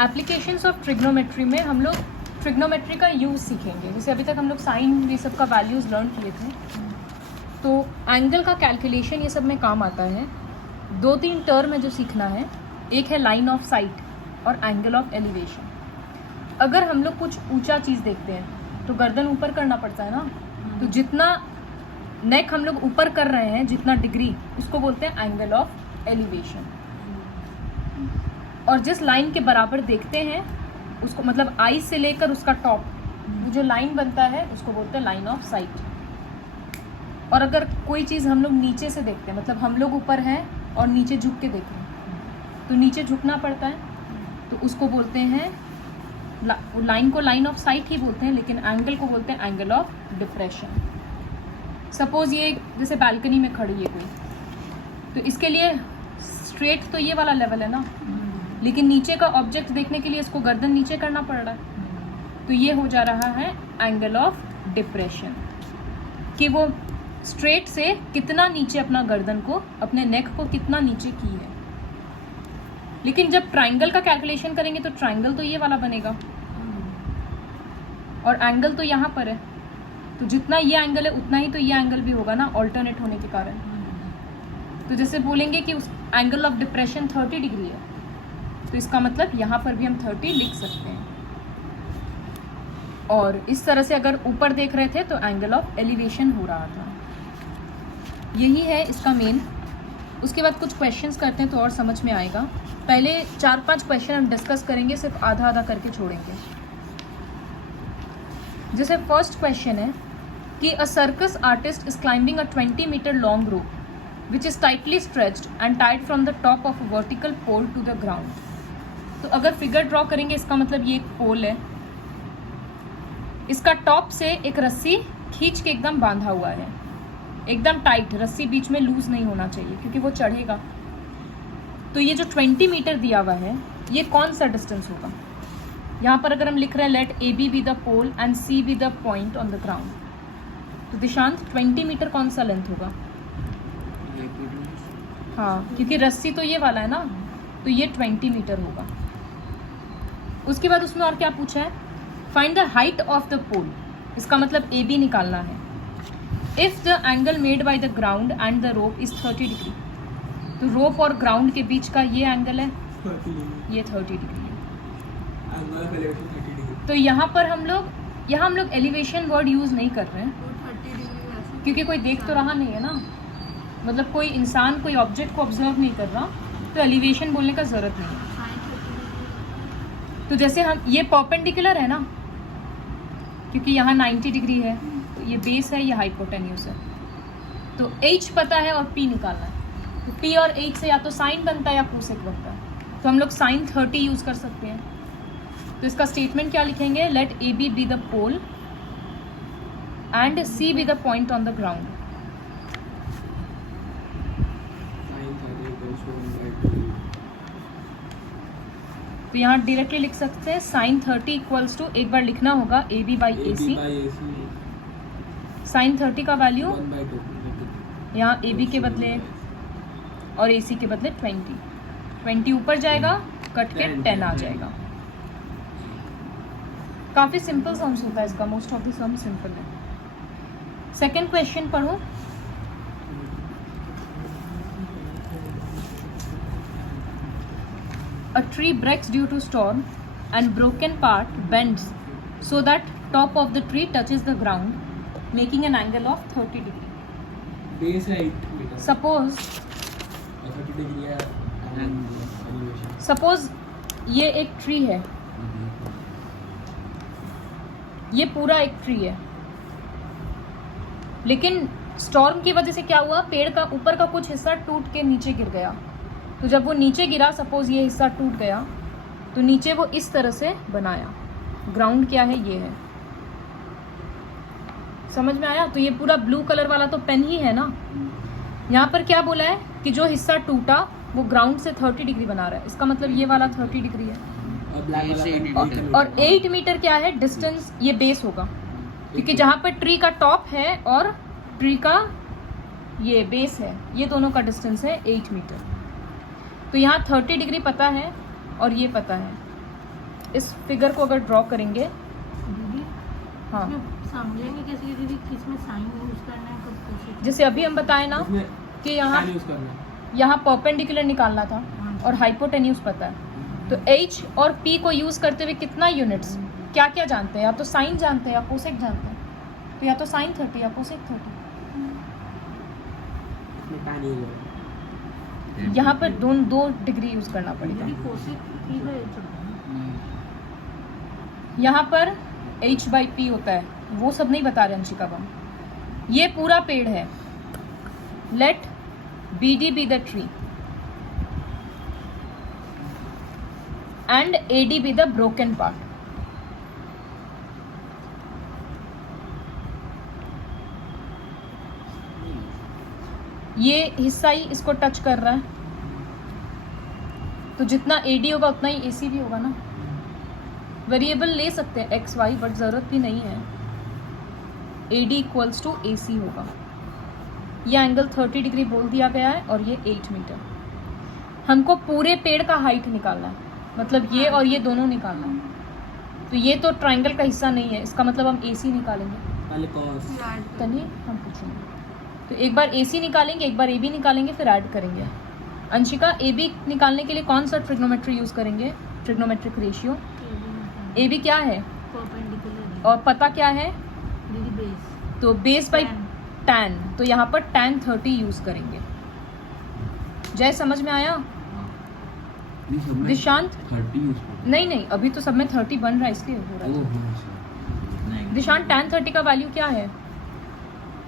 Applications of trigonometry में हम लोग ट्रिग्नोमेट्री का यूज़ सीखेंगे। जैसे अभी तक हम लोग साइन ये सब का वैल्यूज़ लर्न किए थे, तो एंगल का कैलकुलेशन ये सब में काम आता है। 2-3 टर्म है जो सीखना है। एक है लाइन ऑफ साइट और एंगल ऑफ एलिवेशन। अगर हम लोग कुछ ऊंचा चीज़ देखते हैं तो गर्दन ऊपर करना पड़ता है ना, तो जितना नेक हम लोग ऊपर कर रहे हैं, जितना डिग्री, उसको बोलते हैं एंगल ऑफ एलिवेशन। और जिस लाइन के बराबर देखते हैं उसको, मतलब आई से लेकर उसका टॉप जो लाइन बनता है उसको बोलते हैं लाइन ऑफ साइट। और अगर कोई चीज़ हम लोग नीचे से देखते हैं, मतलब हम लोग ऊपर हैं और नीचे झुक के देख रहे हैं, तो नीचे झुकना पड़ता है, तो उसको बोलते हैं, लाइन को लाइन ऑफ साइट ही बोलते हैं, लेकिन एंगल को बोलते हैं एंगल ऑफ डिप्रेशन। सपोज ये जैसे बालकनी में खड़ी है कोई, तो इसके लिए स्ट्रेट तो ये वाला लेवल है ना, लेकिन नीचे का ऑब्जेक्ट देखने के लिए इसको गर्दन नीचे करना पड़ रहा है, तो ये हो जा रहा है एंगल ऑफ डिप्रेशन, कि वो स्ट्रेट से कितना नीचे अपना गर्दन को, अपने नेक को कितना नीचे की है। लेकिन जब ट्राइंगल का कैलकुलेशन करेंगे तो ट्राइंगल तो ये वाला बनेगा और एंगल तो यहाँ पर है, तो जितना ये एंगल है उतना ही तो ये एंगल भी होगा ना, ऑल्टरनेट होने के कारण। तो जैसे बोलेंगे कि उस एंगल ऑफ डिप्रेशन 30 डिग्री है, तो इसका मतलब यहाँ पर भी हम 30 लिख सकते हैं। और इस तरह से अगर ऊपर देख रहे थे तो एंगल ऑफ एलिवेशन हो रहा था। यही है इसका मेन। उसके बाद कुछ क्वेश्चंस करते हैं तो और समझ में आएगा। पहले 4-5 क्वेश्चन हम डिस्कस करेंगे, सिर्फ आधा आधा करके छोड़ेंगे। जैसे फर्स्ट क्वेश्चन है कि a circus artist is climbing a 20 metre long rope which is tightly stretched and tied from the top of a vertical pole to the ground. तो अगर फिगर ड्रॉ करेंगे, इसका मतलब ये एक पोल है, इसका टॉप से एक रस्सी खींच के एकदम बांधा हुआ है, एकदम टाइट, रस्सी बीच में लूज नहीं होना चाहिए क्योंकि वो चढ़ेगा। तो ये जो 20 मीटर दिया हुआ है, ये कौन सा डिस्टेंस होगा? यहाँ पर अगर हम लिख रहे हैं let A B be the pole and C be the point on the ground, तो दिशांत 20 मीटर कौन सा लेंथ होगा? हाँ, क्योंकि रस्सी तो ये वाला है ना, तो ये 20 मीटर होगा। उसके बाद उसमें और क्या पूछा है? Find the height of the pole, इसका मतलब ए बी निकालना है। If the angle made by the ground and the rope is 30 degree, तो रोप और ग्राउंड के बीच का ये एंगल है, ये 30 डिग्री है। तो यहाँ पर हम लोग एलिवेशन वर्ड यूज नहीं कर रहे हैं क्योंकि कोई देख तो रहा नहीं है ना, मतलब कोई इंसान कोई ऑब्जेक्ट को ऑब्जर्व नहीं कर रहा, तो एलिवेशन बोलने का जरूरत नहीं है। तो जैसे हम ये परपेंडिकुलर है ना, क्योंकि यहाँ 90 डिग्री है, तो ये बेस है, ये हाइपोटेन्यूज है, तो h पता है और p निकालना है। तो p और h से या तो साइन बनता है या कोसेक बनता है, तो हम लोग साइन 30 यूज कर सकते हैं। तो इसका स्टेटमेंट क्या लिखेंगे? Let A B be the pole and C be the point on the ground. तो यहाँ डायरेक्टली लिख सकते हैं साइन 30 इक्वल्स टू, एक बार लिखना होगा A B by A C. Sine 30 का वैल्यू यहाँ ए बी के बदले और ए सी के बदले 20 ऊपर जाएगा, कट के 10 आ जाएगा। काफ़ी सिंपल सम्स होता है इसका, most of the sum simple है। सेकेंड क्वेश्चन पढ़ो। A tree breaks due to storm and broken part bends so that top of the tree touches the ground, making an angle of 30 degree. Base है 8 metre. Suppose 30 degree है elevation. Suppose ये एक tree है, ये पूरा एक tree है, लेकिन स्टॉर्म की वजह से क्या हुआ? पेड़ का ऊपर का कुछ हिस्सा टूट के नीचे गिर गया। तो जब वो नीचे गिरा, सपोज ये हिस्सा टूट गया, तो नीचे वो इस तरह से बनाया। ग्राउंड क्या है? ये है। समझ में आया? तो ये पूरा ब्लू कलर वाला तो पेन ही है ना। यहाँ पर क्या बोला है कि जो हिस्सा टूटा वो ग्राउंड से 30 डिग्री बना रहा है, इसका मतलब ये वाला 30 डिग्री है। और 8 मीटर क्या है डिस्टेंस? ये बेस होगा, क्योंकि जहाँ पर ट्री का टॉप है और ट्री का ये बेस है, ये दोनों का डिस्टेंस है 8 मीटर। तो यहाँ 30 डिग्री पता है और ये पता है, इस फिगर को अगर ड्रॉ करेंगे, दीदी हाँ इसमें समझेंगे कैसे कि दीदी किसमें साइन यूज करना है, कब कैसे? जैसे अभी हम बताए ना इसमें कि यहाँ यूज करना है। यहाँ परपेंडिकुलर निकालना था हाँ। और हाइपोटेन्यूज पता है, तो H और P को यूज करते हुए कितना यूनिट्स क्या क्या जानते हैं? या तो साइन जानते हैं या कोसेक जानते हैं, तो या तो साइन 30 या कोसेक 30। इसमें tan यूज होगा। यहाँ पर दो डिग्री यूज करना पड़ेगा। दीदी कोसेक की का एच होता है ना? यहाँ पर H/P होता है, वो सब नहीं बता रहे अंशिका बम। ये पूरा पेड़ है, let BD be the tree and AD be the broken part. ये हिस्सा ही इसको टच कर रहा है, तो जितना AD होगा उतना ही AC भी होगा ना। वेरिएबल ले सकते हैं XY, बट ज़रूरत भी नहीं है। AD इक्वल्स टू AC होगा। ये एंगल 30 डिग्री बोल दिया गया है और ये 8 मीटर। हमको पूरे पेड़ का हाइट निकालना है, मतलब ये और ये दोनों निकालना है। तो ये तो ट्रायंगल का हिस्सा नहीं है, इसका मतलब हम AC निकालेंगे। पहले cos तनी हम पूछेंगे, तो एक बार AC निकालेंगे, एक बार AB निकालेंगे, फिर ऐड करेंगे। अंशिका, AB निकालने के लिए कौन सा ट्रिग्नोमेट्री यूज़ करेंगे? Trigonometric ratio. AB क्या है परपेंडिकुलर और पता क्या है? दीदी बेस तो बेस बाई tan, तो यहाँ पर tan 30 यूज़ करेंगे। जय, समझ में आया? दिशांत 30 यूज कर नहीं, अभी तो सब में 30 बन रहा है, इसलिए हो रहा है। दिशांत, tan 30 का वैल्यू क्या है?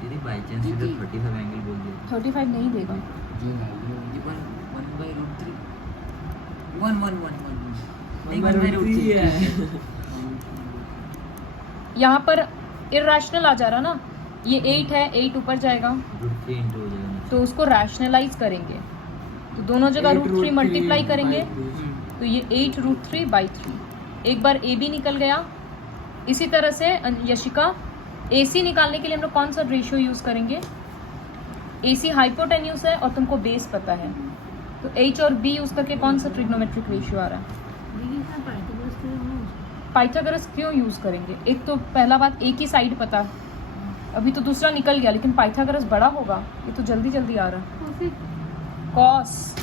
दीदी बाय चांस इधर 35 एंगल बोल दिया 35 नहीं देगा। जो वैल्यू 1/√3 1 1/√3 है। यहाँ पर इरेशनल आ जा रहा ना, ये 8 है, 8 ऊपर जाएगा, √3 इंटू हो जाएगा तो उसको रैशनलाइज करेंगे, तो दोनों जगह √3 मल्टीप्लाई करेंगे, तो ये 8√3/3। एक बार AB निकल गया। इसी तरह से यशिका, AC निकालने के लिए हम लोग कौन सा रेशियो यूज़ करेंगे? AC हाइपोटेन्यूस है और तुमको बेस पता है, तो H और B यूज़ करके कौन सा ट्रिग्नोमेट्रिक रेशियो आ रहा है? दीदी इसमें पाइथागोरस थ्योरम यूज पाइथागोरस क्यों यूज़ करेंगे? एक तो पहला बात, एक ही साइड पता है, अभी तो दूसरा निकल गया, लेकिन पाइथागोरस बड़ा होगा, ये तो जल्दी जल्दी आ रहा है। Cosec cos,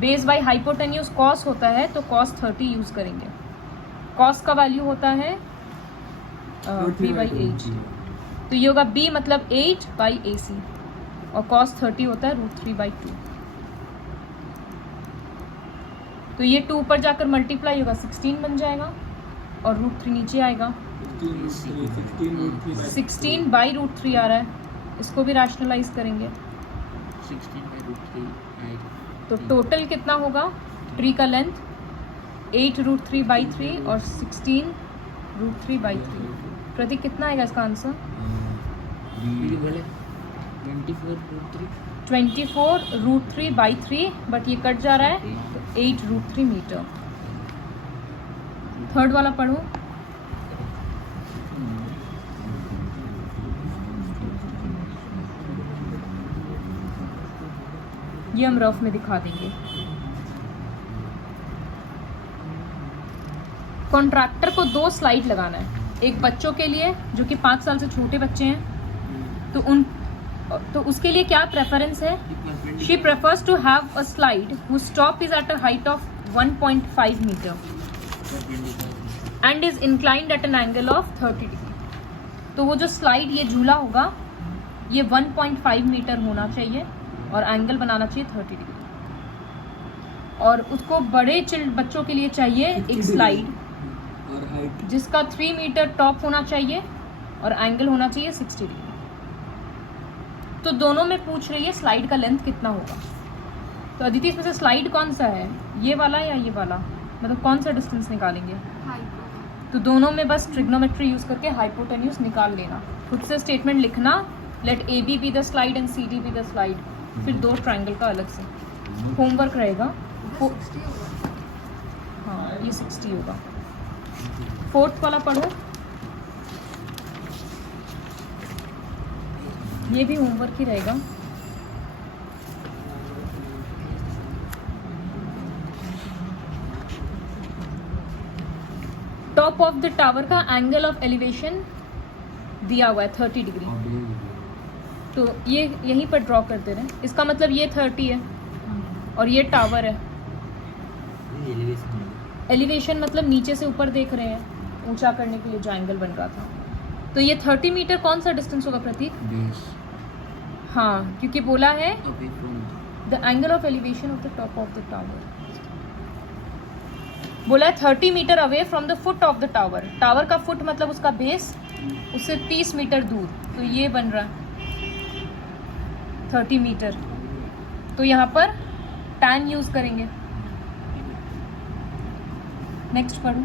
base by hypotenuse cos होता है, तो cos 30 यूज़ करेंगे। कॉस का वैल्यू होता है B/8, तो ये होगा B मतलब 8/AC और cos 30 होता है √3/2। तो ये 2 ऊपर जाकर मल्टीप्लाई होगा, 16 बन जाएगा और √3 नीचे आएगा, 16/√3 आ रहा है। इसको भी रैशनलाइज करेंगे, 16/√3 तो टोटल कितना होगा? ट्री का लेंथ 8√3/3 और 16√3/3। प्रतीक, कितना आएगा इसका आंसर? दीदी बोले 24√3 24√3/3, बट ये कट जा रहा है, तो 8√3 मीटर। थर्ड वाला पढ़ो। ये हम रफ में दिखा देंगे। कॉन्ट्रैक्टर को 2 स्लाइड लगाना है, एक बच्चों के लिए जो कि 5 साल से छोटे बच्चे हैं, तो उसके लिए क्या प्रेफरेंस है? She prefers to have a slide whose top is at a height of 1.5 meter and is inclined at an angle of 30 degree। तो वो जो स्लाइड, ये झूला होगा, ये 1.5 मीटर होना चाहिए और एंगल बनाना चाहिए 30 डिग्री। और उसको बड़े बच्चों के लिए चाहिए एक स्लाइड और हाइट जिसका 3 मीटर टॉप होना चाहिए और एंगल होना चाहिए 60 डिग्री। तो दोनों में पूछ रही है स्लाइड का लेंथ कितना होगा। तो अदिति, इसमें से स्लाइड कौन सा है, ये वाला या ये वाला? मतलब कौन सा डिस्टेंस निकालेंगे? तो दोनों में बस ट्रिग्नोमेट्री यूज करके हाइपोटेन्यूज निकाल लेना। खुद से स्टेटमेंट लिखना, let AB be the slide and CD be the slide, फिर 2 ट्रायंगल का अलग से होमवर्क रहेगा। हाँ, ये 60 होगा। फोर्थ वाला पढ़ो, ये भी होमवर्क ही रहेगा। टॉप ऑफ द टावर का एंगल ऑफ एलिवेशन दिया हुआ है 30 डिग्री, तो ये यहीं पर ड्रॉ कर दे रहे हैं। इसका मतलब ये 30 है और ये टावर है। ये एलिवेशन है। एलिवेशन मतलब नीचे से ऊपर देख रहे हैं, ऊंचा करने के लिए जो एंगल बन रहा था। तो ये 30 मीटर कौन सा डिस्टेंस होगा प्रतीक? बेस हाँ, क्योंकि बोला है away from the angle of elevation of the top of the tower. बोला है 30 metre away from the foot of the tower. Tower का फुट मतलब उसका बेस, उससे 30 मीटर दूर, तो ये बन रहा है 30 मीटर। तो यहाँ पर tan यूज करेंगे। नेक्स्ट पढ़ो।